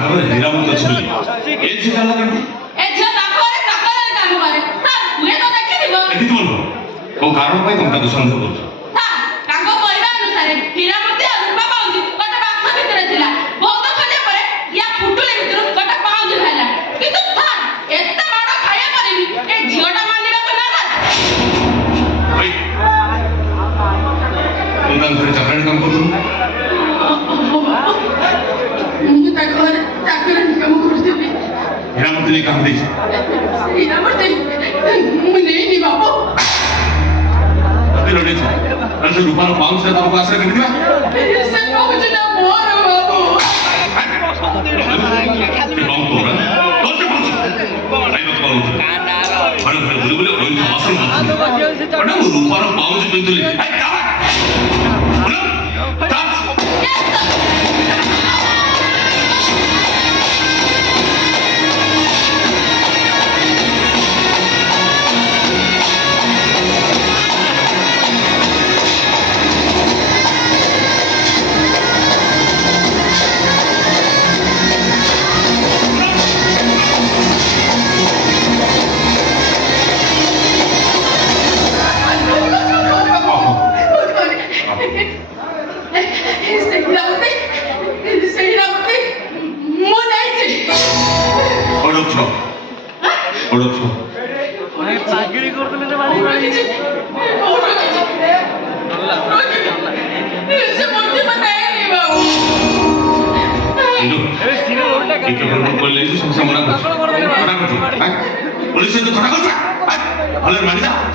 ତାଙ୍କର ହୀରାମତି ଅଛି ବୋଲି ଏ ଝିଅ ଜାଣିଲା କେମିତି? ଏ ଝିଅ ତାଙ୍କ ଘରେ କାକରରେ କାମ କରେ। ସାର୍ ହୁଏ ତ ଦେଖିଥିବ। ଦେଖିଥିବ ନୁହଁ କୋଉ କାରଣ ପାଇଁ ତମେ ତାକୁ ସନ୍ଦେହ କରୁଛ? ସାର୍ ତାଙ୍କ କହିବା ଅନୁସାରେ ହୀରାମତି ଆଉ ରୂପା ପାଉଁଜି ଗୋଟେ ବାକ୍ସ ଭିତରେ ଥିଲା। ବହୁତ ଖୋଜିବା ପରେ ୟା ପୁଟୁଳି ଭିତରୁ ଗୋଟେ ପାଉଁଜି ବାହାରିଲା। କିନ୍ତୁ ସାର୍ ଏତେ ମାଡ଼ ଖାଇବା ପରେ ବି ଏ ଝିଅଟା ମାନିବାକୁ ନାରାଜ। ଭାଇ ତୁ ତାଙ୍କ ଘରେ ଚାକରାଣୀ କାମ କରୁଥିଲୁ? ମୁଁ ତାଙ୍କ ଘରେ ଚାକରାଣୀ କାମ କରୁଥିଲି। ହୀରାମତି ନେଇ କାମ ଦେଇଛି? ହୀରାମତି ମୁଁ ନେଇନି ବାବୁ। ଲଢେଇଛୁ ସେ ରୂପାର ପାଉଁଜି ତମକୁ ଆସିଲା କେମିତି ବା? ସେ ପାଉଁଜି ଟା ମୋର ବାବୁ। ରୂପାର ପାଉଁଜି ପିନ୍ଧୁଲି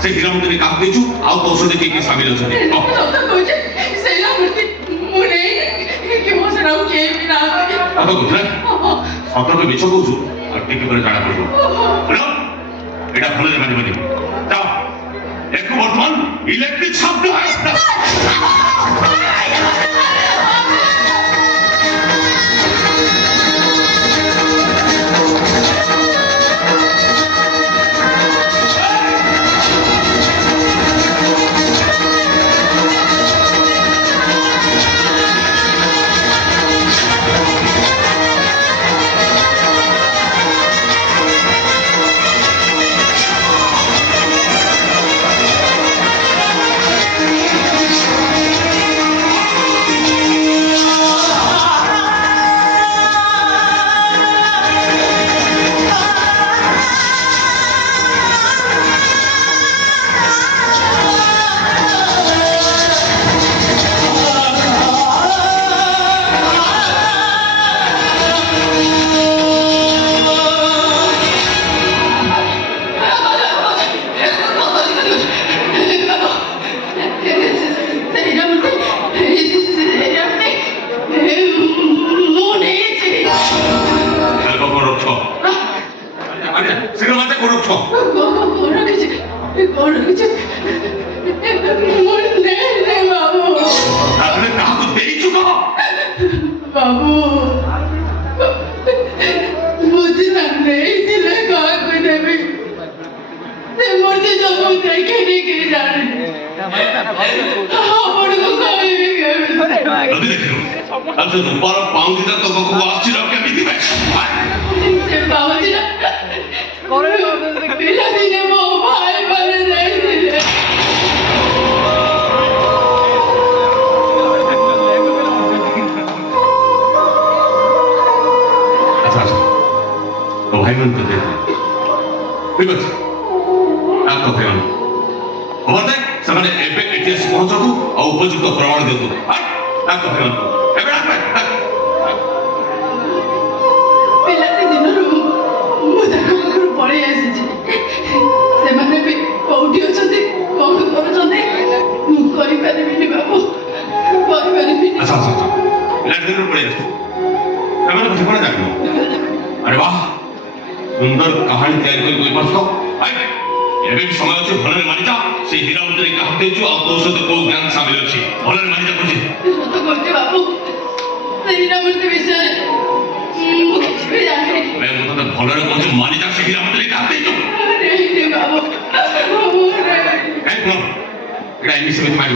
से हীरामती ने काम देचु आउ तो औषध के शामिल अछि सत कहजे सेला मूर्ति मुने कि मो सराउ के बिना अब गुथरा सत के बिछ कहू आ टिके पर जाना पड़ो हेलो एटा भले मानि मानि जाओ एक वर्तमान इलेक्ट्रिक शब्द है उपयुक्त प्रमाण दिंतु पिलाटी दिनरू मु ताको पाखरु पळै आसीछि सेमाने भी कोठी अछंती कोन करछंती मु करि परिबिनी बाबू करि परिबिनी अच्छा अच्छा पिलाटी दिनरू पळै आसी तमने कथि कोन जानो अरे वाह सुंदर कहानी तैयार कोइ परसो आइ एबे भी समय अछि भले मानि जा से हীरामती का हते छु आ औषध को ज्ञान शामिल अछि भले मानि जा कुछ सत कहते बाबू से हীरामती विषय मु किछ भी जाने मैं तो भले को मानि जा से हীरामती का हते छु रे बाबू ए नो एटा इंग्लिश में मारि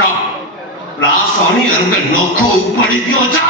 जा रासानी अंक नखो उपड़ी दियो जा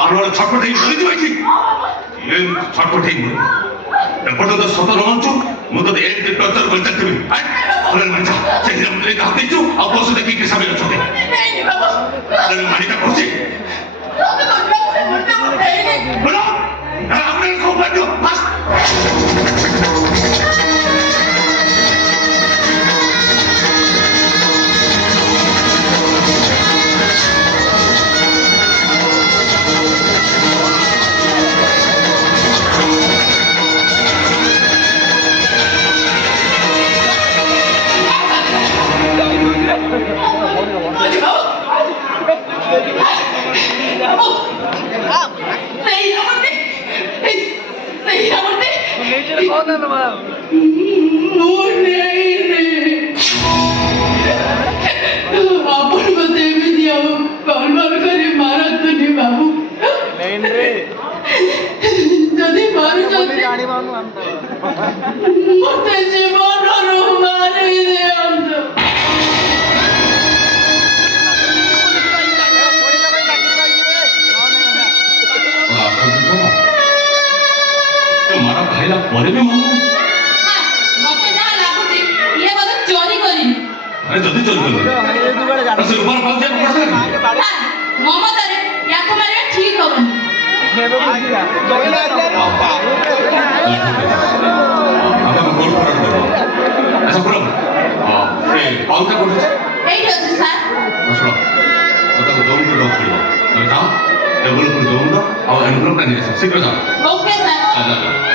ଆମର ଛଟପଟ ହେଇ ମରିଯିବ ଏଠି ଏ ଛଟପଟ ହେଇ ମରି ଏପଟେ ତ ସତ ରହୁଛୁ ମୁଁ ତତେ ଏମିତି ଟର୍ଚର କରି ଚାଲିଥିବି ମାଣିକା ସେ ହୀରା ମନ୍ଦିର ହାତ ଦେଇଛୁ ଆଉ ପଶୁ ଦେଖିକି ସାମି ଅଛନ୍ତି ମାଣିକା କହୁଛି আপনার সৌভাগ্য যদি মারুଛନ୍ତି মতে জীবনରୁ ମାରି ଦିଅନ୍ତୁ ମାରା ଖାଇଲା ପରେ ବି ମନେ ମତେ ଯାହା ଲାଗୁଛି ଇଏ ବୋଧେ ଚୋରି କରିନି ଆରେ ଯଦି ଚୋରି କରିନି ସେ ରୂପାର ପାଉଛ ମମତାରେ ୟାକୁ ମାରିବା ଠିକ ହବନି এইটি ଅଛି ସାର୍ ଶୀଘ୍ର ଯାଅ ଓକେ ସାର୍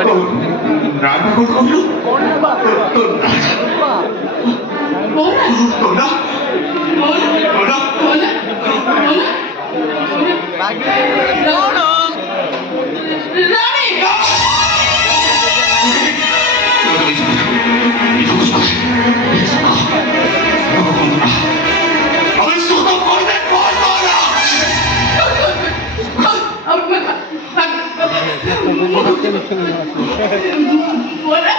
ରାଧା କଣ କହିଲୁ बोला ତୋରା बोला रानी बोला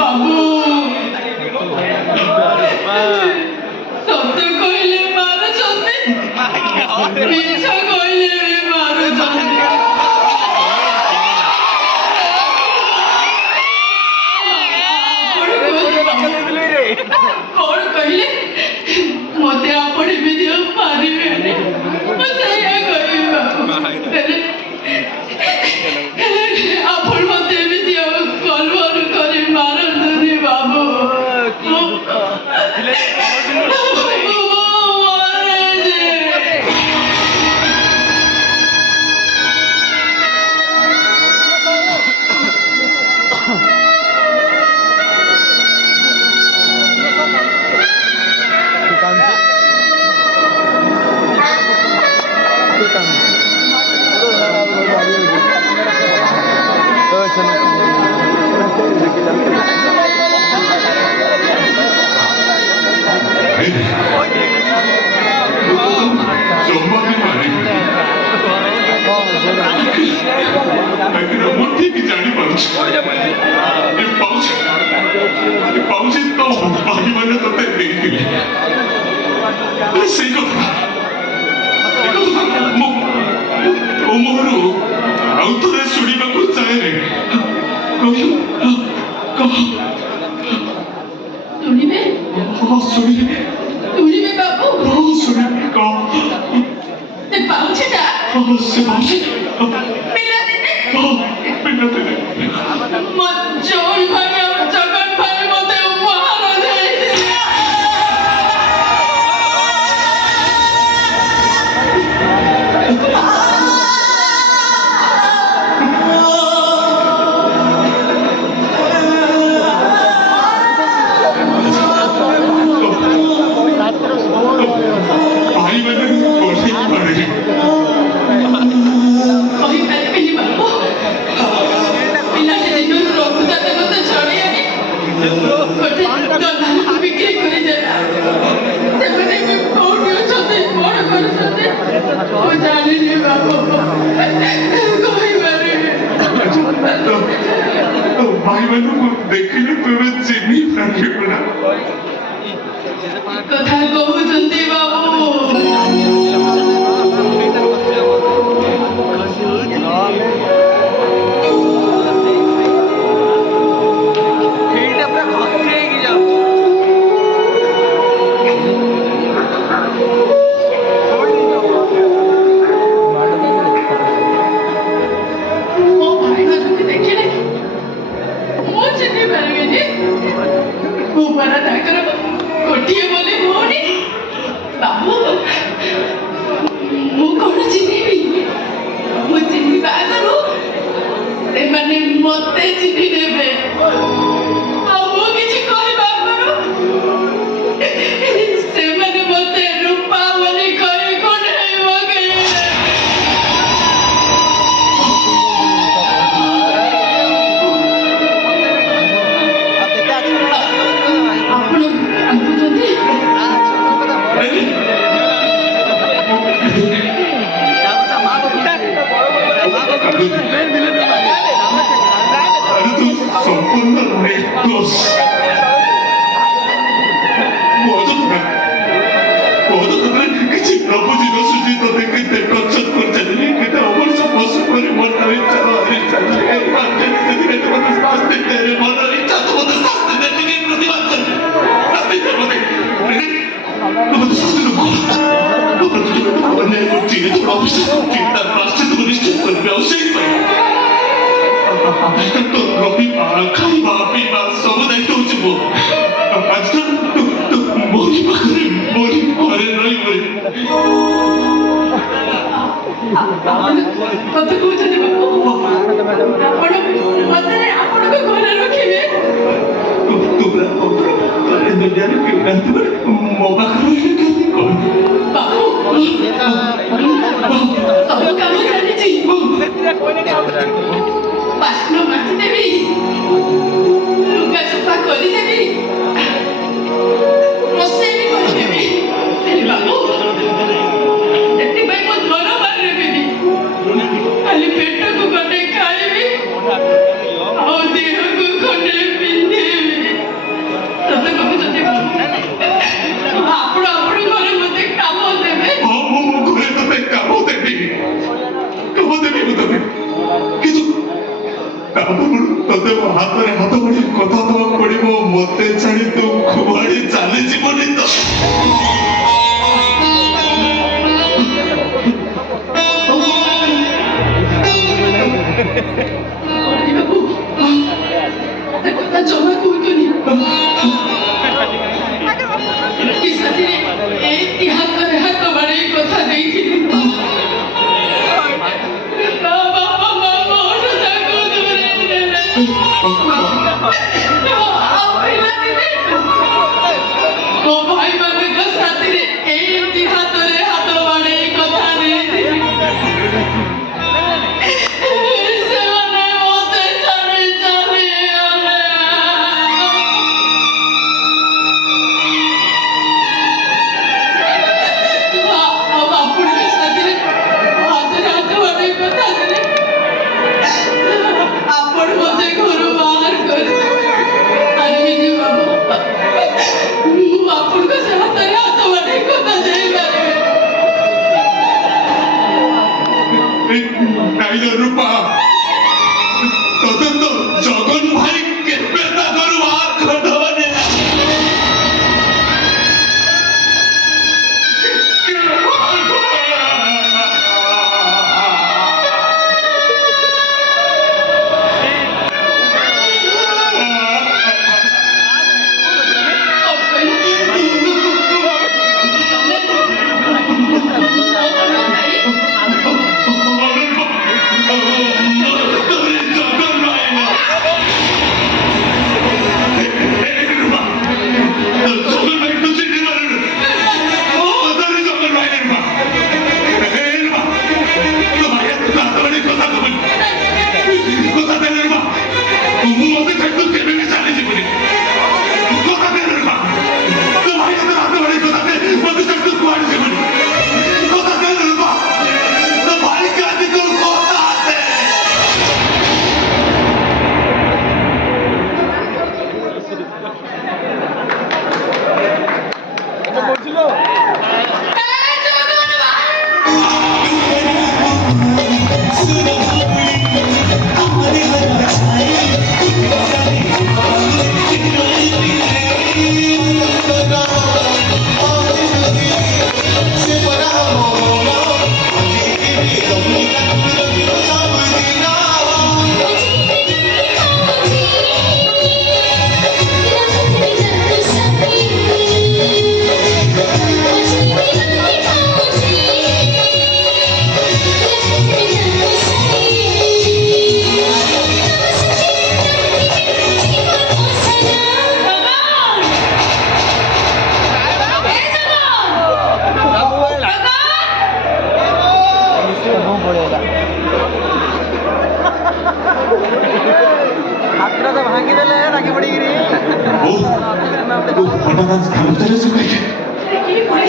बाबू सत्य कहले मार सत्य मिछा कहले मार कौन कहले मत आपण भी दियो पारिबे आपण मत भी दियो कलवर करे मारंदुनी बाबू କିଛି ପ୍ରଭୁ ଜୀବ ସୁଜି ତତେ କେତେ ପ୍ରଚତ କରିଚାଲିଲି କେତେ ଅବଶ୍ୟ ପଶୁ କରି ମନର ଇଚ୍ଛା ହାରିଚାଲିଲି ଏ ପାଞ୍ଚ ଦିନରେ ତୁ ମତେ ଶାସ୍ତି ଦେ ମନର ଇଚ୍ଛା ତୁ ମତେ ଶାସ୍ତି ଦେ ଟିକେ ପ୍ରତିବାଦ କର ଶାସ୍ତି ଦେ ମତେ ତୁ ମତେ ଶାସ୍ତି ଦେ ତୁ ପ୍ରତି ଜୀବନ ଅନ୍ୟାୟ କରୁଛି ତୁ ଅଭିଷେକ କରୁଛି ତାର ପ୍ରାଶ୍ଚିତ୍ୟ ନିଶ୍ଚୟ କରିବି ଆଉ ସେଇଥିପାଇଁ ତୋ ରହିବା ଖାଇବା ପିଇବା ସବୁ ଦାୟିତ୍ୱ ହଉଛି ମୋ ଆଜି ତୁ ମୋରି ପାଖରେ ମୋରି ଘରେ ରହିବରେ କଥା କହୁଛନ୍ତି ବାବୁ ଆପଣଙ୍କ ଘରେ ରଖିବେ ଦୁନିଆରେ କେଉଁ ନାହାନ୍ତି ମୋ ପାଖରେ ରହିଲେ କେମିତି କଣ ବାବୁ ସବୁ କାମ ଚାଲିଛି ବାସନ ମାଜିଦେବି ଲୁଗା ସଫା କରିଦେବି ରୋଷେଇ ବି କରିଦେବି ହେଲେ ବାବୁ ସେଥିପାଇଁ ମୋ ଦରବାର ନେବିନି ଖାଲି ପେଟକୁ ଗଣ୍ଡେ ଖାଇବି ଆଉ ଦେହକୁ ଖଣ୍ଡେ ପିନ୍ଧିବି ସତ କହୁଛନ୍ତି ବାବୁ ଆପଣ ଘରେ ମତେ କାମ ଦେବେ ମୁଁ ଘରେ ତତେ କାମ ଦେବି ମୁଁ ତତେ କିନ୍ତୁ ତତେ ମୋ ହାତରେ ହାତ ମାରି କଥା ଦବାକୁ ପଡିବ ମତେ ଛାଡି ତୁ କୁଆଡେ ଚାଲିଯିବନି ତ କଥା ଜମା କହୁଛନ୍ତି ଏମିତି ହାତରେ ହାତ ବାଡ଼େଇ କଥା ଦେଇଥିଲି ମୋ ଭାଇମାନଙ୍କ ସାଥିରେ ଏମିତି ହାତରେ ହାତ ବାଡ଼େଇ କଥା ଦେଇଥିଲି ସେମାନେ ମତେ ଛାଡ଼ି ଚାଲିଗଲେ ଆଉ ଆପଣଙ୍କ ସାଥିରେ ହାତରେ ହାତ ବାଡ଼େଇ କଥା ଦେଲେ ଆପଣ ମତେ ଘରୁ ବାହାର କରିଦେବେ ଆରେ ବାବୁ ମୁଁ ଆପଣଙ୍କ ସେ ହାତରେ ହାତ ବାଡ଼େଇ କଥା ଦେଇପାରିବି ନାଇଲ ରୂପା ତତେ ତ ଜଗନ ଭାଇ କେବେ ତା ଘରୁ ବାହାର କରିଦବନି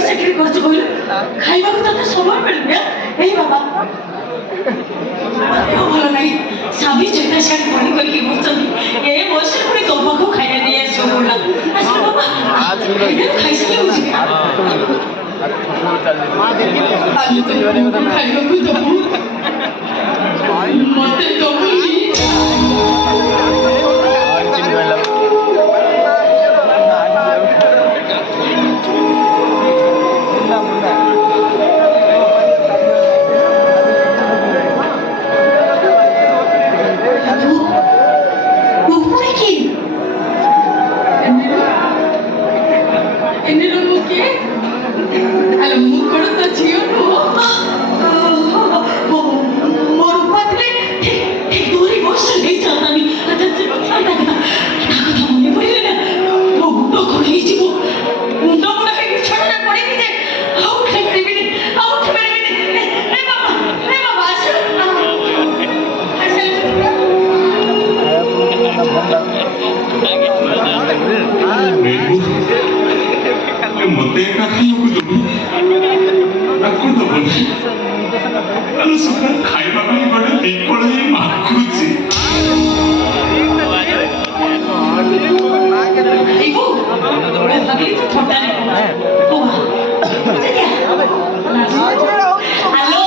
ଚାକିରି କରୁଛୁ କହିଲୁ ଖାଇବାକୁ ତତେ ସମୟ ମିଳୁନି ଏଇ ବାବା ଭଲ ନାହିଁ ସ୍ୱାମୀ ଚେତା ଛାଡ଼ି ପଣି କରିକି ବସୁଛନ୍ତି ଏ ବୟସରେ ପୁଣି ତୋ ପାଖକୁ ଖାଇବା ନେଇ ଆସିବ ଆସିଲେ ବାବା ଖାଇସାରିଲେ ଆଜି ତ ଖାଇବାକୁ ଦବୁ ମତେ ଦବୁନି Ini lu mungkin kalau mukul tu cium mau rupa tu duri bosnya ni jangan ni ada kita mau ni boleh na mau buat kau ni cium untuk mana fikir cakap nak boleh ni je out ni mama asal मते का खाइबो दबु ताको दबनि अनु सुखा खाइबा ପାଇଁ ଗୋଟେ ବିକଳ ହିଁ ମାଖୁଛି ibu lagi tu छोटा है halo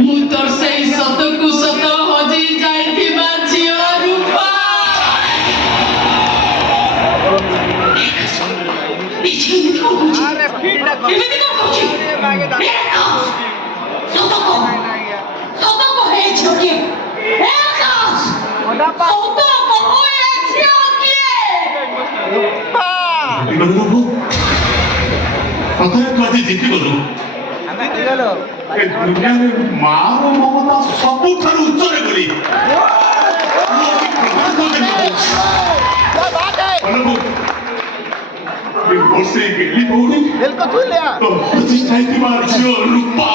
ମୁଁ ତୋର ସେଇ ସତକୁ ସତ ହଜି ଯାଇଥିବା ଝିଅ ରୂପା ଏମିତି କଣ କହୁଛି ସତ କହ ହେ ଝିଅ କିଏ ସତ କହ ଏ ଝିଅ କିଏ কথায় কাজে জিতি গলু ଏ ଦୁନିଆରେ ମାର ମମତା ସବୁଠାରୁ ଉଚ୍ଚରେ ବୋଲି ବର୍ଷେ ଗେଲି ଭଉଣୀ ତ ହଜି ଯାଇଥିବା ଝିଅ ରୂପା